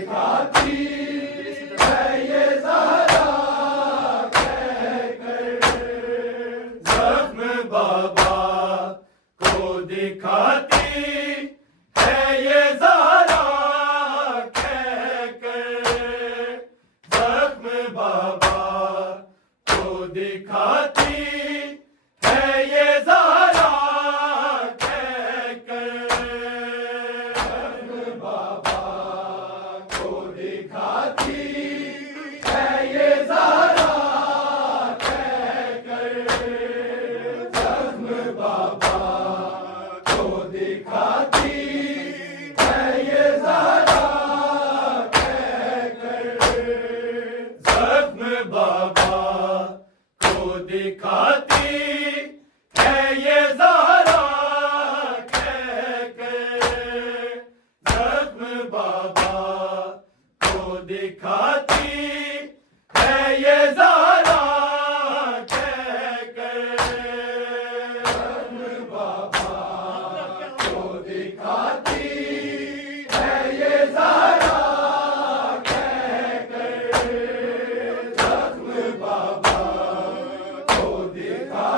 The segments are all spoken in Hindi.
दिखाती है ये ज़हरा कहकर, ज़ख्म बाबा को दिखाती है ये ज़हरा कहकर, ज़ख्म बाबा को दिखाती है ये ज़हरा कहकर, ज़ख्म बाबा को दिखाती है ये ज़हरा कहकर, ज़ख्म बाबा को दिखाती है ये ज़हरा कहकर, ज़ख्म बाबा को दिखाती है ये ज़हरा कहकर, ज़ख्म बाबा को दिखाती है ये ज़हरा कहकर, ज़ख्म बाबा को दिखाती है ये ज़हरा कहकर, ज़ख्म बाबा को दिखाती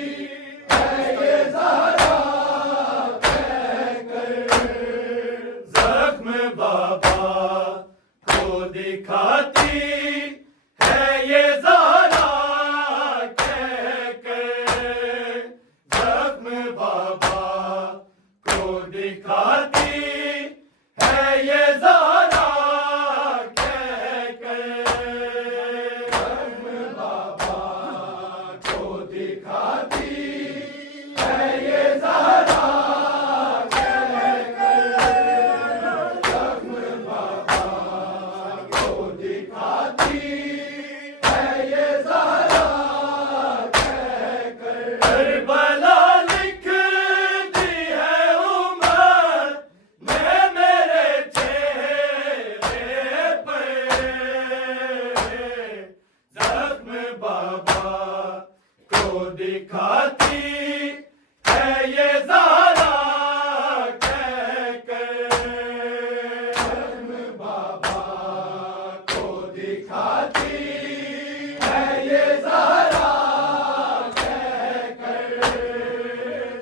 है ये ज़हरा कहकर, ज़ख्म बाबा को दिखाती है ये ज़हरा कहकर, ज़ख्म बाबा को दिखाती है ये ज़हरा कहकर, ज़ख्म बाबा को दिखाती है ये ज़हरा कहकर, ज़ख्म बाबा को दिखाती है ये ज़हरा कहकर, करबला लिखती है उमर ने मेरे चेहरे पर, ज़ख्म बाबा को दिखाती है ये ज़हरा कहकर, ज़ख्म बाबा को दिखाती है ये ज़हरा कहकर,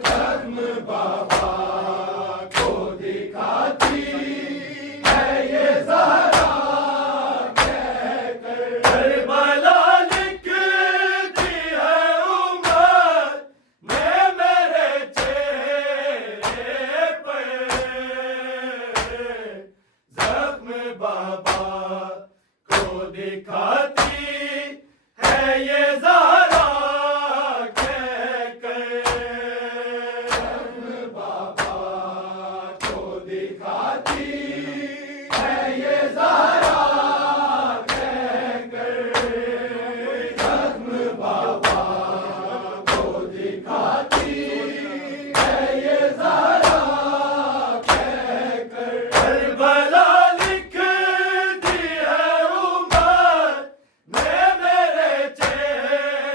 ज़ख्म बाबा को दिखाती है ये ज़हरा कहकर, करबला लिखती है उमर ने मेरे चेहरे पर, ज़ख्म बाबा को दिखाती है ये ज़हरा कहकर, ज़ख्म बाबा को दिखाती है ये ज़हरा कहकर, ज़ख्म बाबा को दिखाती है ये ज़हरा कहकर, करबला लिखती है उमर ने मेरे चेहरे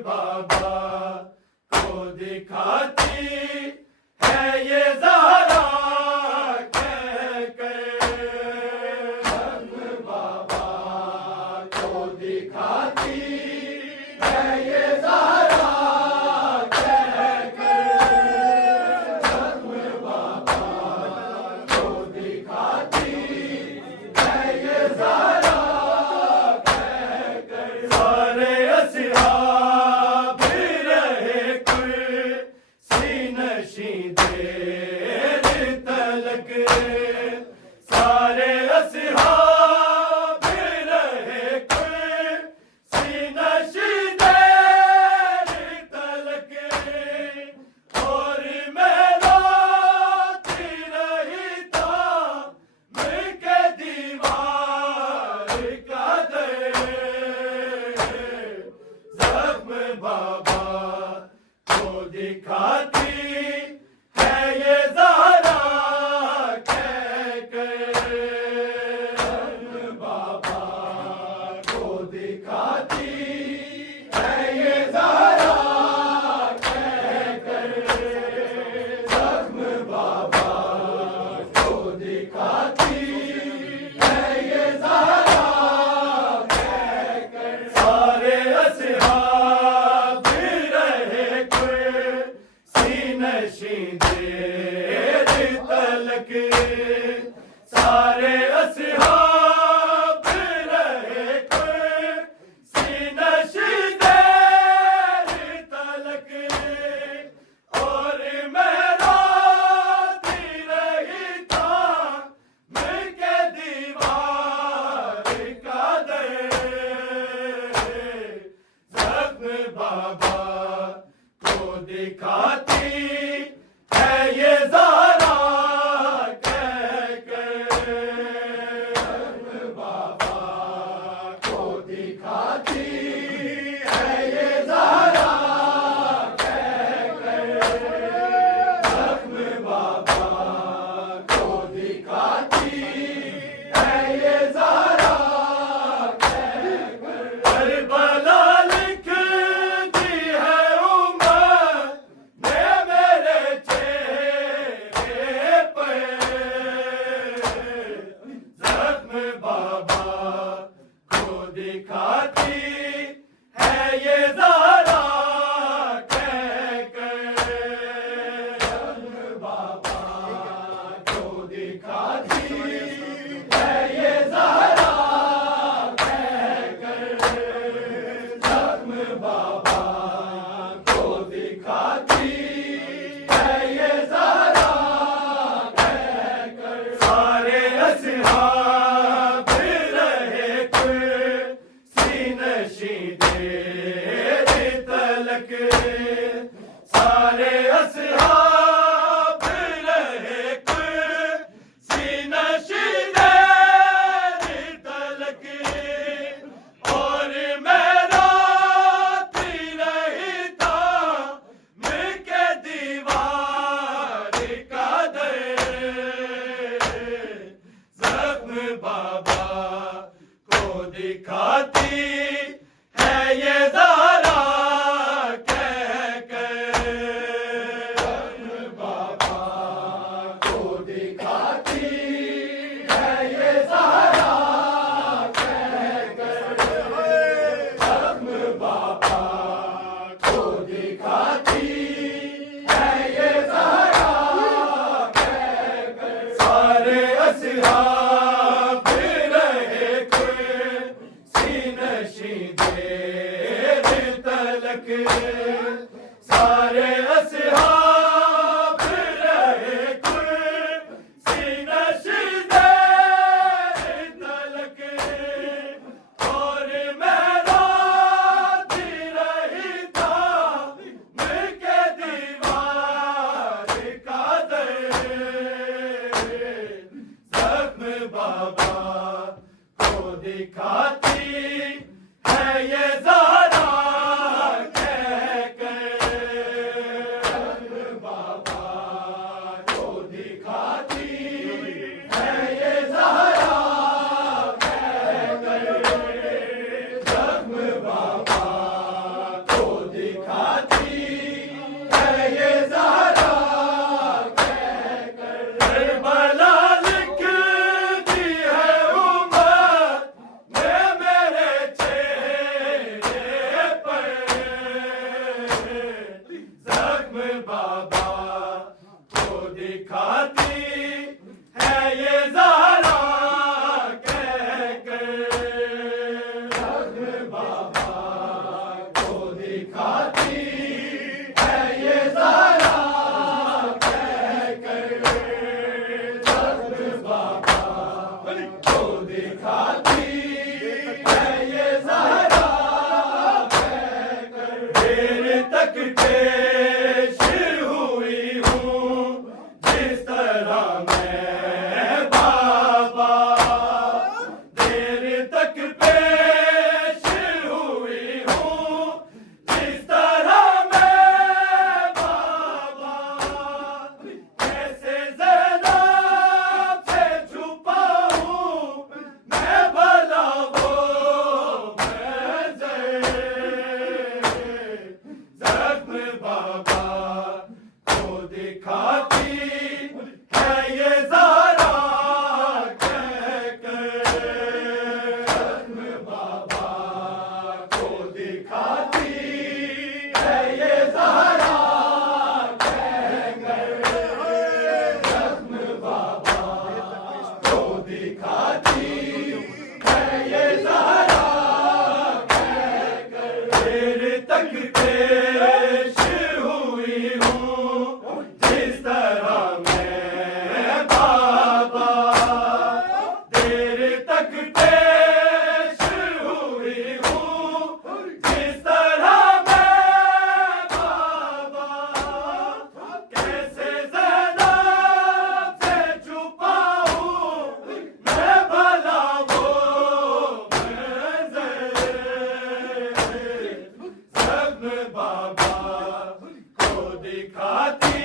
बाबा को दिखाती है ये ज़हरा कह कर। जख्म बाबा को दिखाती है ये ज़हरा कह कर। जख्म बाबा को दिखाती है ये ज़हरा कह कर। सारे अस्हाब रहे कुर्सी नशीं देर तलक। सारे अस्हाब रहे कुर्सी नशीं देर तलक। और मैं रोती रही था मिलके दीवार का दर। जख्म बाबा को दिखाती है ये ज़हरा कह कर। जख्म बाबा को दिखाती है ये ज़हरा कह कर। जख्म बाबा को दिखाती है ये ज़हरा कह कर। सारे अस्हाब रहे कुर्सी नशीं देर तलक। सारे अस्हाब रहे कुर्सी नशीं देर तलक। और मैं रोती रही था मिलके दीवार का दर। जख्म बाबा को दिखाती है ये ज़हरा कह कर। जख्म बाबा को दिखाती है ये ज़हरा कह कर। जख्म बाबा को दिखाती है ये ज़हरा कह कर। करबला लिख दी है उम्र ने मेरे चेहरे पर। जख्म बाबा को दिखाती है ये ज़हरा कह कर। जख्म बाबा को दिखाती है ये ज़हरा कह कर। जख्म बाबा को दिखाती है ये ज़हरा कह कर। सारे अस्हाब रहे कुर्सी नशीं देर तलक। सारे अस्हाब रहे कुर्सी नशीं देर तलक। और मैं रोती रही था मिलके दीवार का दर। जख्म बाबा को दिखाती है ये ज़हरा कह कर। जख्म बाबा को दिखाती है ये ज़हरा कह कर। जख्म बाबा को दिखाती है ये ज़हरा कह कर। सारे अस्हाब रहे कुर्सी नशीं देर तलक। सारे अस्हाब रहे कुर्सी नशीं देर तलक। और मैं रोती रही था मिलके दीवार का दर। जख्म बाबा को दिखाती है ये ज़हरा कह कर। जख्म दिखाती है ये ज़रा कहकर जख्म बाबा को दिखाती है ये ज़रा कहकर देर तक पेश हुई हूँ जिस तरह मैं बाबा देर तक पेश हुई हूँ जिस तरह मैं बाबा कैसे ज़ैनब से छुपाऊँ मैं भला वो जख्म बाबा को दिखाती है ये ज़रा कहकर जख्म बाबा को दिखाती है ये ज़रा कहकर जख्म बाबा को दिखाती है ये ज़रा कहकर देर तक पेश हुई हूँ जिस तरह मैं बाबा देर तक पेश हुई हूँ जिस तरह मैं बाबा कैसे ज़ैनब से छुपाऊँ मैं भला वो जख्म बाबा को दिखाती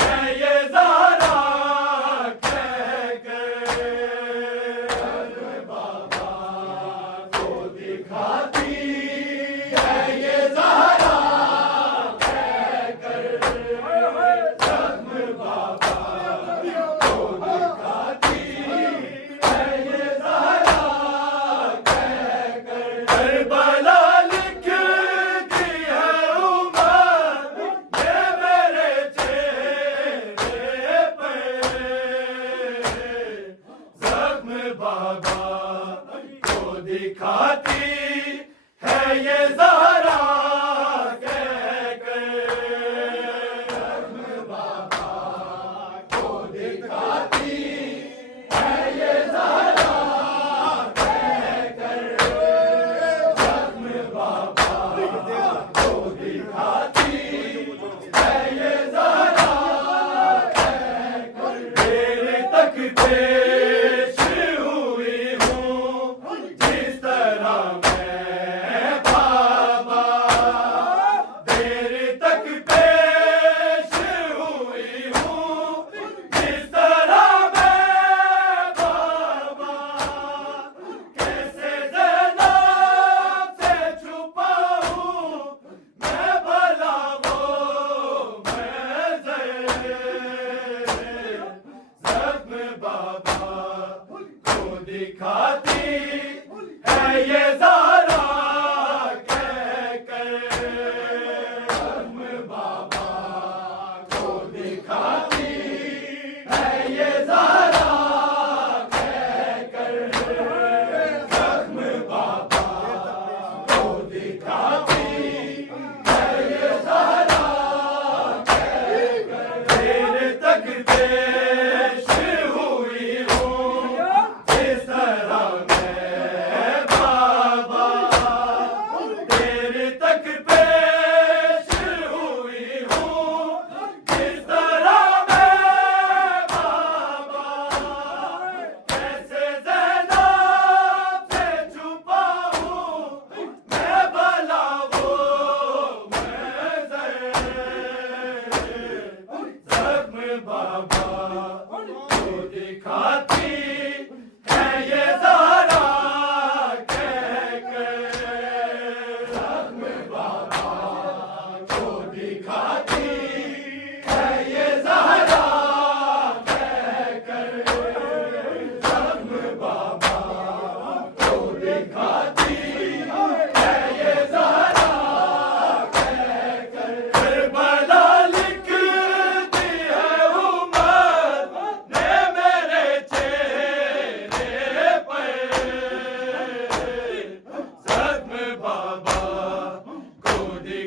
है ये ज़रा कहकर जख्म बाबा को दिखाती है ये ज़रा कहकर जख्म बाबा को दिखाती है ये ज़रा कहकर करबला लिखती है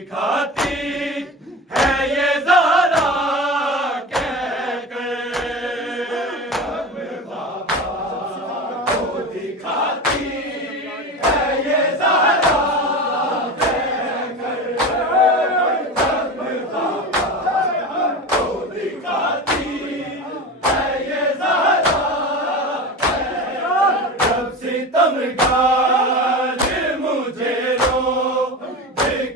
दिखाती है ये ज़हरा कहकर। जख्म बाबा को दिखाती है ये ज़हरा कहकर। जख्म बाबा को दिखाती है ये ज़हरा कहकर। जब सितमगार मुझे रोज़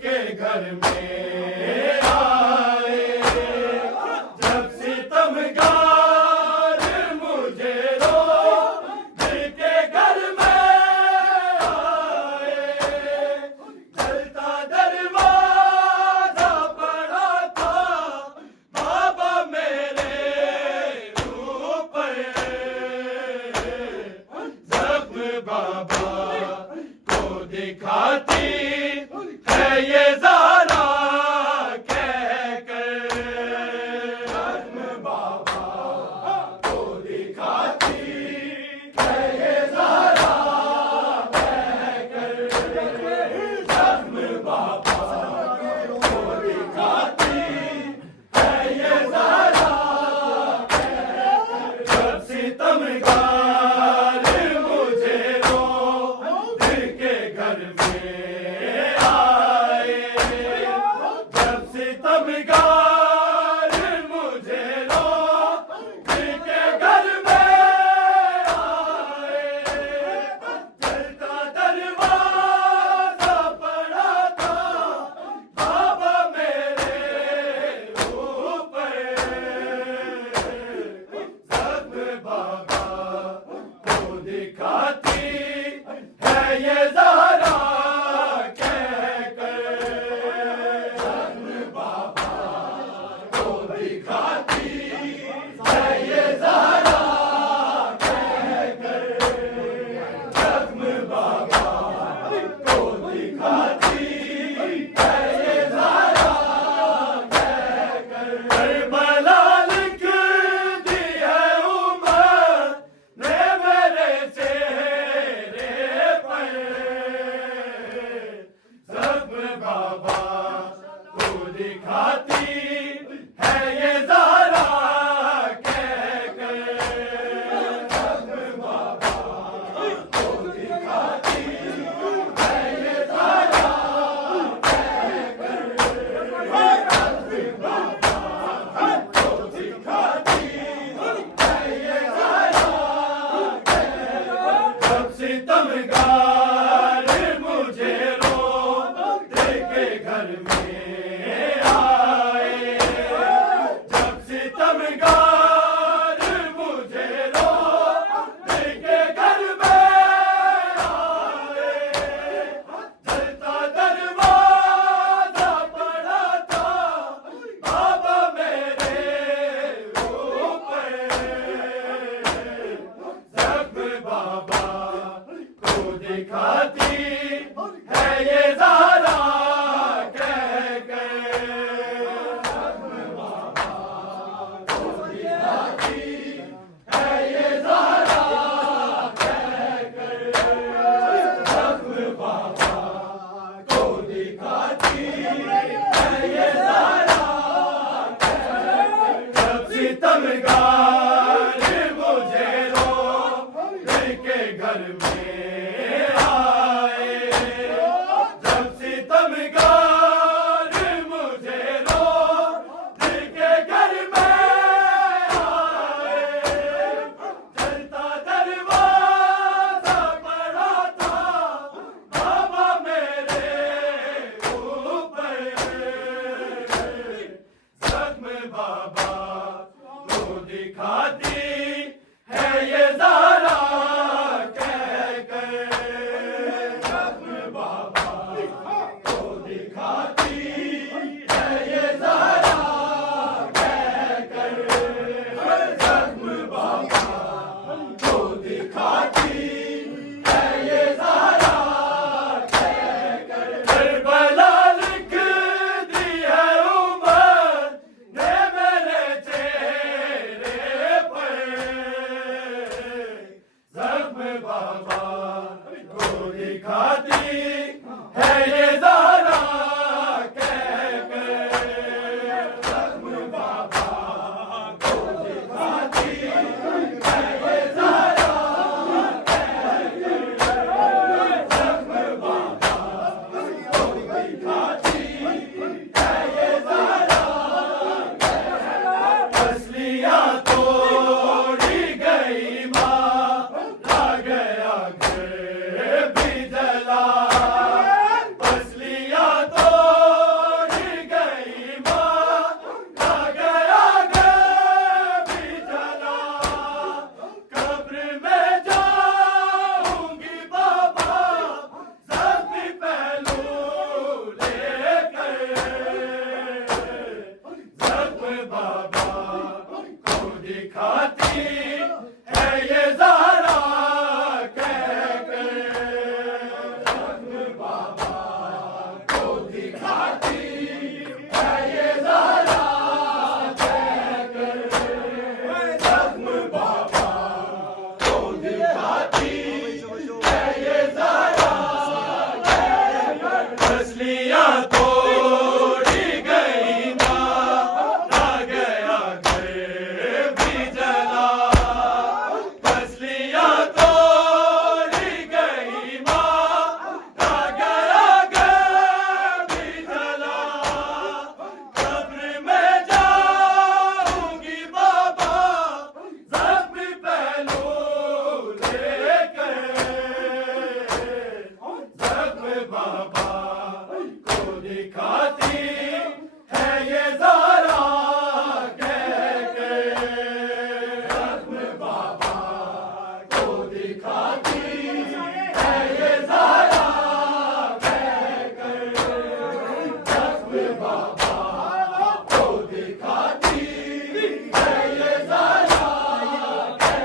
के घर में आए, जब सितमगार मुझे रोज़ के घर में आए, जलता दरवाज़ा पड़ा था बाबा मेरे ऊपर। जख्म बाबा को दिखाती है ये ज़हरा कहकर। जख्म बाबा को दिखाती है ये ज़हरा कहकर। जख्म बाबा को दिखाती है ये ज़हरा कहकर। जब सितमगार मुझे रोज़ के घर में आए, जब सितमगार मुझे रोज़ के घर में आए, जलता दरवाज़ा पड़ा था बाबा मेरे ऊपर। जख्म बाबा को दिखाती है ये ज़हरा कहकर। जख्म बाबा को दिखाती है ये ज़हरा कहकर। जख्म बाबा को दिखाती है ये ज़हरा कहकर। करबला लिख दी है उम्मत ने मेरे चेहरे पर। जख्म बाबा को दिखाती है ये ज़हरा कहकर। जख्म बाबा को दिखाती है ये ज़हरा कहकर। जख्म बाबा को दिखाती है ये ज़हरा कहकर। जब सितमगार मुझे रोज़ के घर में आए, जब सितमगार मुझे रोज़ के घर में आए, जलता दरवाज़ा पड़ा था बाबा मेरे ऊपर। जख्म बाबा को दिखाती है ये ज़हरा कहकर। दिखाती है ये ज़ारा कह के। जख्म बाबा को दिखाती है ये ज़ारा कह के। जख्म बाबा को दिखाती है ये ज़ारा कह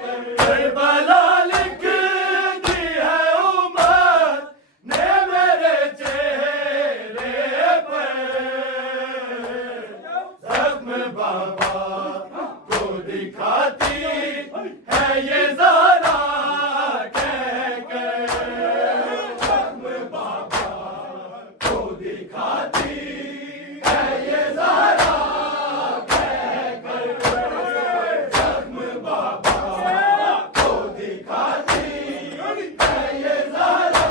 के। करबला लिख दी है उम्मत ने मेरे चेहरे पर। जख्म बाबा को दिखाती है ये ज़ारा कह के। जख्म बाबा को दिखाती है ये ज़ारा कह के। जख्म बाबा को दिखाती है ये ज़ारा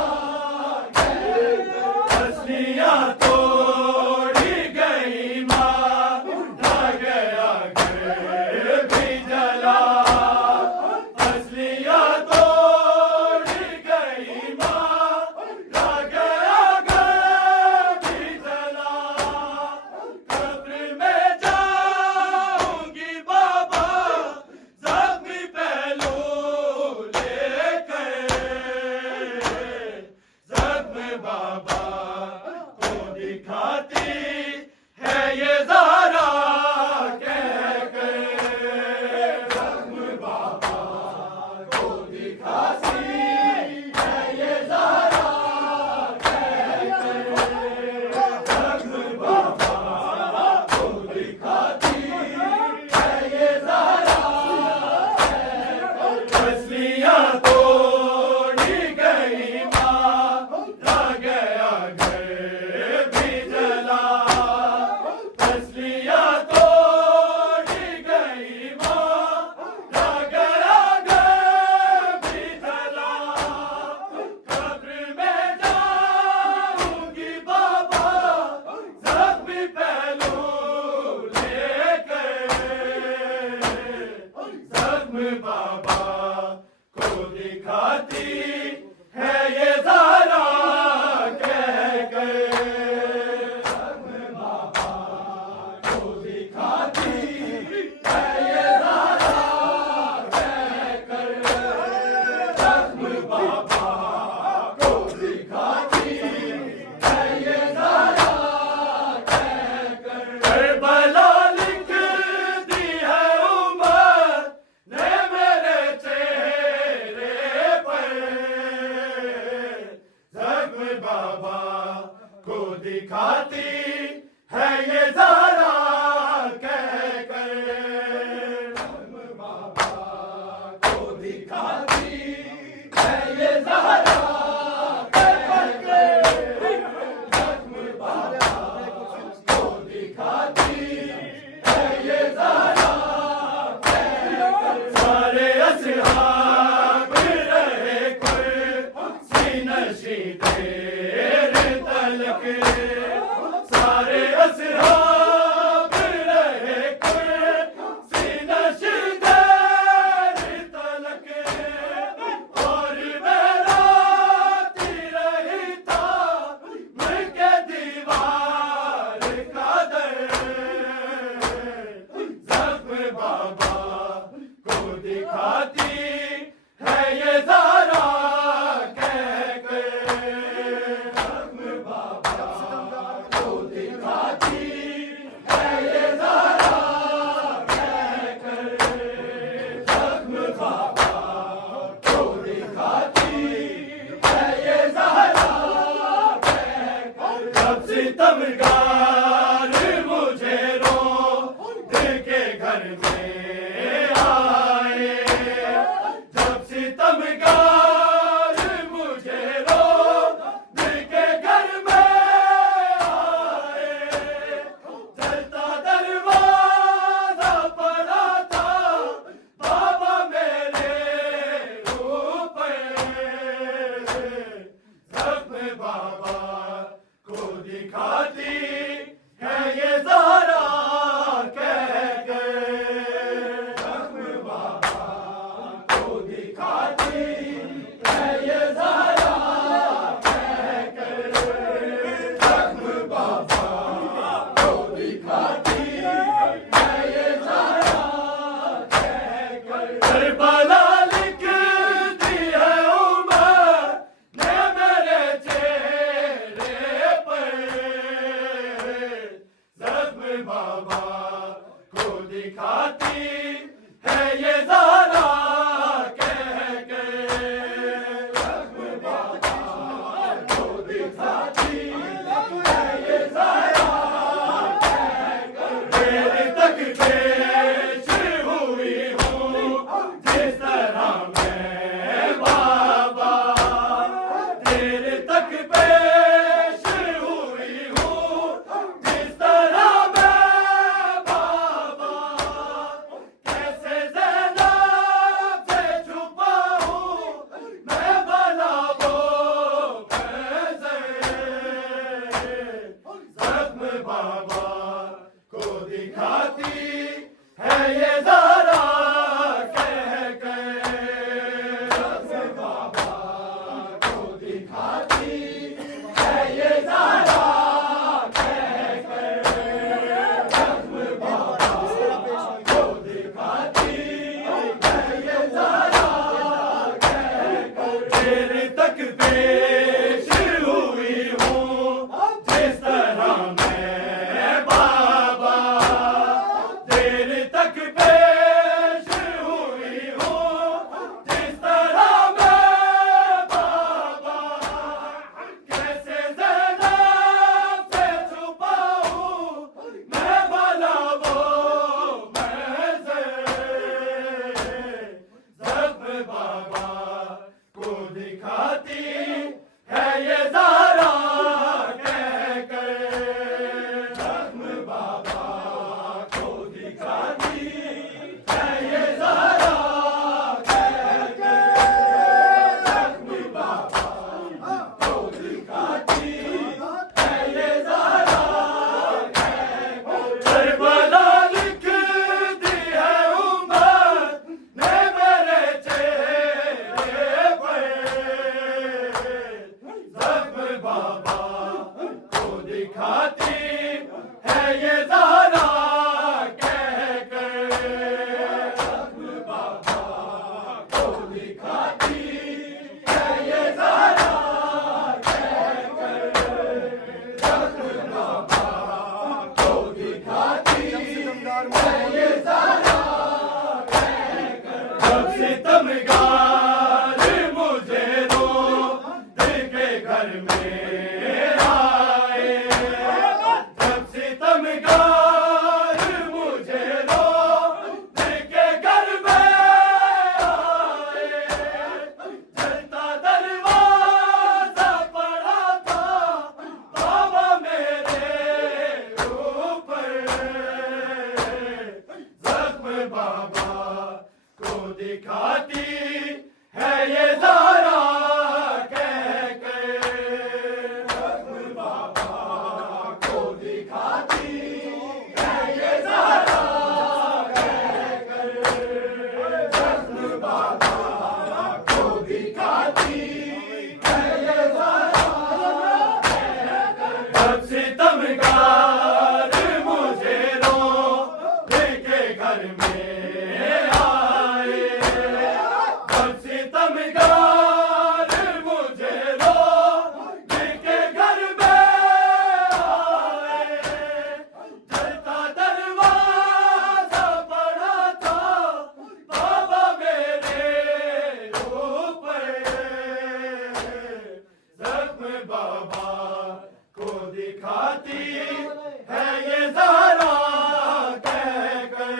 कह के। असलियाँ तोड़ी गई माँ, ढा गया घर भी जला। असलियाँ तोड़ी गई माँ, ढा गया घर भी जला। कब्र में जाऊंगी बाबा, ज़ख्मी पहलू लेकर। जख्म बाबा को दिखाती है ये ज़ारा कह के। जख्म बाबा को दिखाती है ये ज़ारा कह के। जख्म बाबा को दिखाती है ये ज़ारा कह के। असलियाँ तोड़ी गई माँ, ढा गया घर भी जला। असलियाँ तोड़ी गई माँ, ढा गया घर भी जला। कब्र में जाऊंगी बाबा, ज़ख्मी पहलू लेकर। जख्म बाबा को दिखाती है ये ज़ारा कह के। जख्म बाबा को दिखाती है ये ज़ारा कह कर। जख्म बाबा को दिखाती है ये ज़ारा कह कर। करबला लिख दी है उम्मत ने मेरे चेहरे पर। जख्म बाबा को दिखाती है ये ज़ारा कह कर। जख्म बाबा को दिखाती है ये ज़ारा कह कर। जख्म बाबा को दिखाती है ये ज़ारा कह कर। सारे असहाब रहे कुर्सी नशी देर तलक। सारे असहाब रहे कुर्सी नशी देर तलक। और मैं रोती रही था मैं के दीवार का दर। जख्म बाबा को दिखाती है ये ज़ारा कह के। जख्म बाबा को दिखाती है ये ज़ारा कह के। जख्म बाबा को दिखाती है ये ज़ारा कह के। जब सितमगार मुझे रोद के घर में आए। जब सितमगार मुझे रोद के घर में आए। जलता दरवाज़ा पड़ा था बाबा मेरे ऊपर। जख्म बाबा को दिखाती बाबा को दिखाती है ये ज़ारा कह के। जख्म बाबा को दिखाती है ये ज़ारा कह के। तेरे तक पेश हुई हूँ जिस तरह मैं बाबा, तेरे तक पेश हुई हूँ जिस तरह मैं बाबा। कैसे ज़ैनब से छुपाऊँ मैं भला वो कैसे। ज़ख्म बाबा को दिखाती है ये ज़ारा कह के। ज़ख्म बाबा को दिखाती है ये ज़ारा कह के। ज़ख्म बाबा को दिखाती है ये ज़ारा कह के। तेरे तक पेश हुई हूँ जिस तरह मैं बाबा, तेरे तक पेश हुई हूँ जिस तरह मैं बाबा। कैसे ज़ैनब से छुपाऊँ मैं भला वो कैसे। ज़ख्म बाबा को दिखाती है ये ज़ारा कह के। ज़ख्म बाबा को दिखाती है ये ज़ारा कह के। ज़ख्म बाबा को दिखाती है ये ज़ारा कह के। करबला लिखती है उम्मत ने मेरे चेहरे पर। ज़ख्म बाबा को दिखाती है ये ज़ारा कह के। ज़ख्म बाबा को दिखाती है ये ज़ारा कह के। ज़ख्म बाबा को दिखाती है ये ज़ारा कह के। जब सितमगार मुझे रो दिल के घर में आए, जब सितमगार मुझे रो दिल के घर में आए। जलता दरवाज़ा पड़ा था बाबा मेरे ऊपर। ज़ख्म बाबा को दिखाती है ये ज़ारा कह के। ज़ख्म बाबा को दिखाती है ये ज़ारा कह के। ज़ख्म बाबा को दिखाती है ये ज़ारा कह के। जब सितमगार मुझे रो दिल के घर में आए, जब सितमगार मुझे रो दिल के घर में आए। जलता दरवाज़ा पड़ा था बाबा मेरे ऊपर। ज़ख्म बाबा को दिखाती है ये ज़ारा कह के।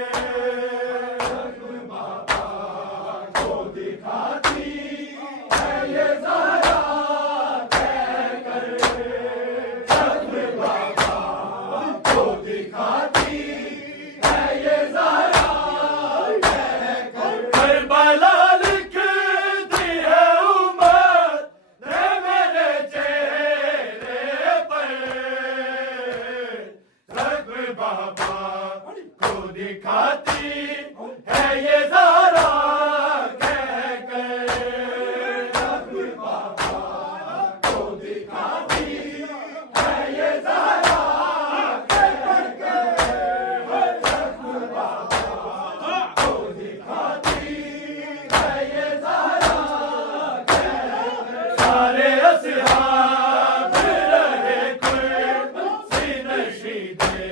ज़ख्म बाबा को दिखाती है ये ज़ारा कह के। ज़ख्म बाबा को दिखाती है ये ज़ारा कह के। करबला लिखती है उम्मत ने मेरे चेहरे पर। ज़ख्म बाबा को दिखाती है ये ज़ारा कह के। ज़ख्म बाबा को दिखाती है ये ज़ारा कह के। ज़ख्म बाबा को दिखाती है ये ज़ारा कह के। सारे असहाब रहे कुर्सी नशीदे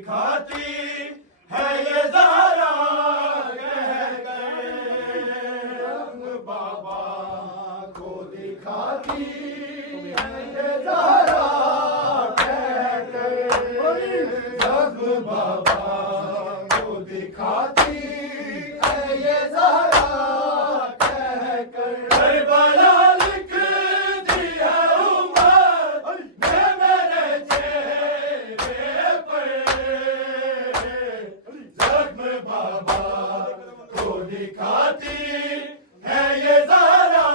दिखाती है ये ज़ारा कह कर। रंग बाबा को दिखाती है ये ज़ारा कह कर। रंग बाबा को दिखाती है ये ज़ारा कह कर। करबला लिखती है उम्र में मेरे चेहरे पर। ज़ख्म बाबा को दिखाती है ये ज़ारा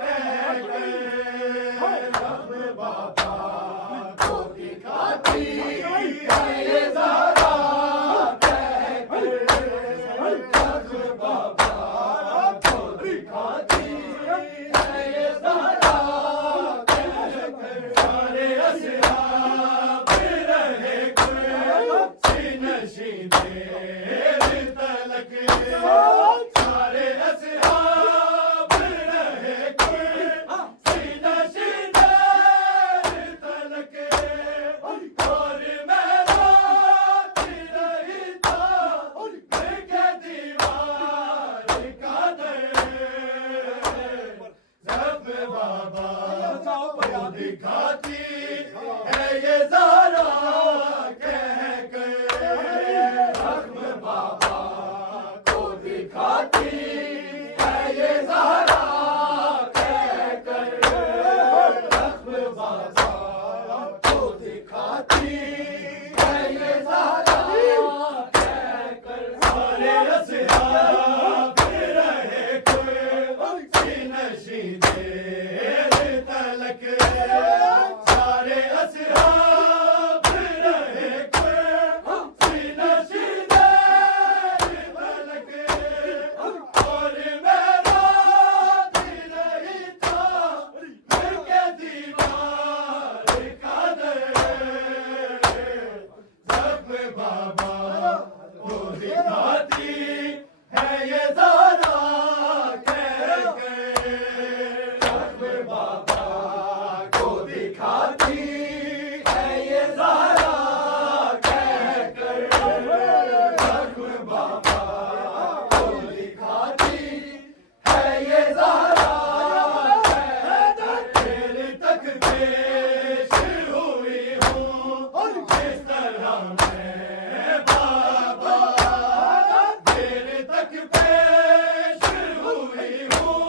कह कर। ज़ख्म बाबा को दिखाती है ये ज़ारा कह कर। ज़ख्म बाबा को दिखाती है ये ज़ारा कह कर। सारे असहाब रहे कुर्सी नशीने तलक। सारे असहाब रहे कुर्सी नशीने तलक। और मैं रात रही था के दीवार का दर। ज़ख्म बाबा को दिखाती है ये ज़ारा कह कर। ज़ख्म बाबा को दिखाती है ये ज़ारा कह कर। ज़ख्म बाबा को दिखाती है ये ज़ारा कह कर। सारे असहाब रहे कुर्सी नशीने तलक। सारे असहाब रहे कुर्सी नशीने तलक। और मैं रात रही था के दीवार का दर। ज़ख्म बाबा को दिखाती है ये ज़ारा कह कर। ज़ख्म बाबा को दिखाती है ये ज़ारा कह कर। ज़ख्म बाबा को दिखाती है ये ज़ारा कह कर। देर तक पेश हुई हूँ जिस तरह मैं बाबा। देर तक पेश हुई हूँ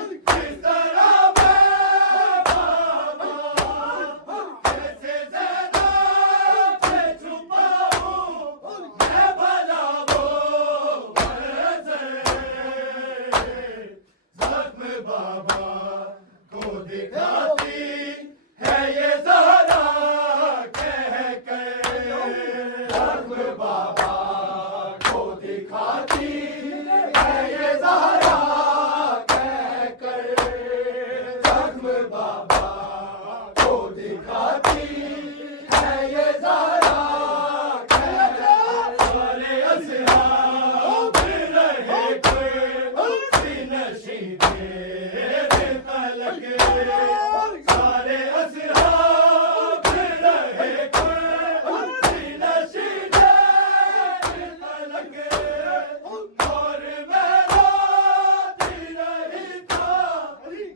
जिस तरह मैं बाबा। कैसे ज़ैनब से छुपा हूँ मैं भला वो मंज़र। ज़ख्म बाबा को दिखाती है ये ज़ारा कह कर। ज़ख्म बाबा को दिखाती है ये ज़ारा कह कर। ज़ख्म बाबा को दिखाती है ये ज़ारा कह कर। सारे असहाब रहे कुर्सी नशीने तलक। सारे असहाब रहे कुर्सी नशीने तलक। और मैं रात रही था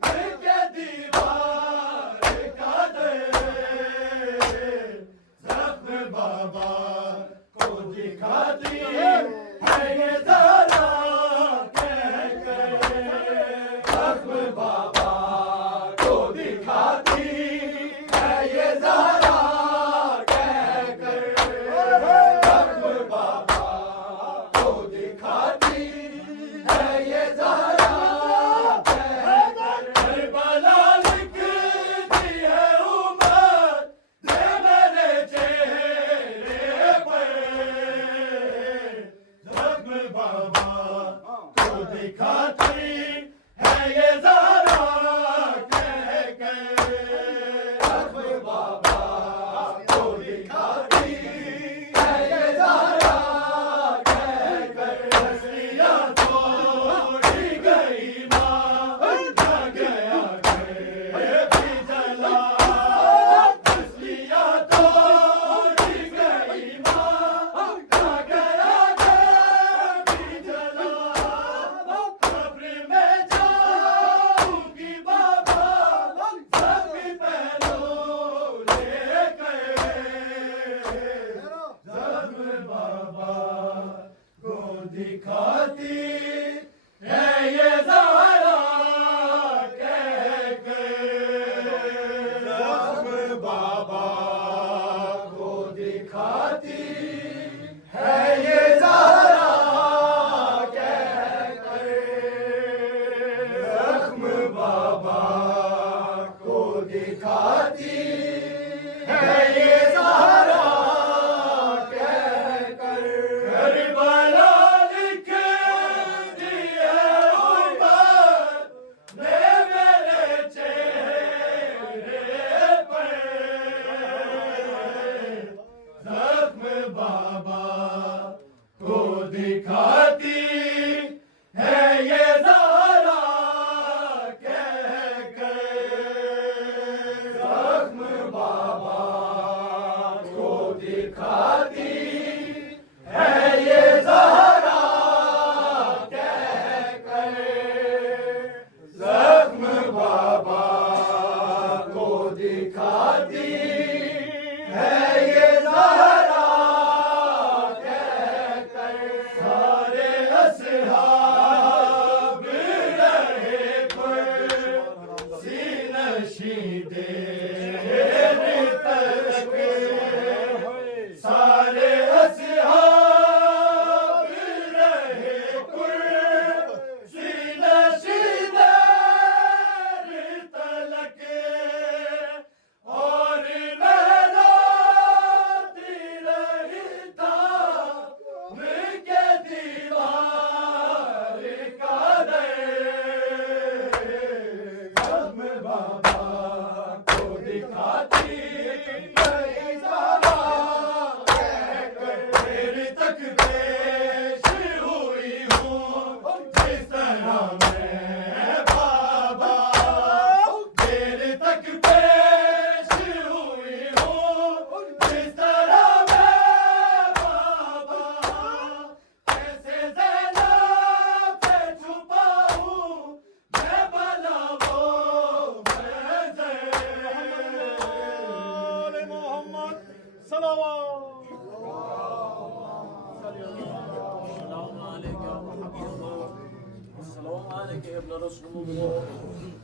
के दीवार का दर। ज़ख्म बाबा को दिखाती है ये ज़ारा कह कर। ज़ख्म बाबा को दिखाती है ये ज़ारा कह कर। ज़ख्म बाबा को दिखाती है ये ज़ारा कह कर। करबला लिखती है उम्र में मेरे चेहरे पर। ज़ख्म बाबा को दिखाती है ये ज़ारा कह कर। ज़ख्म बाबा को दिखाती है ये ज़ारा कह कर। तस्लियाँ तोड़ी गई माँ जा गया घर भी जला। तस्लियाँ तोड़ी गई माँ तक पेश हुई हूँ जिस तरह मैं बाबा, देर तक पेश हुई हूँ जिस तरह मैं बाबा, कैसे ज़ैनब से छुपाऊँ मैं भला वो मैं मोहम्मद सल्लल्लाहु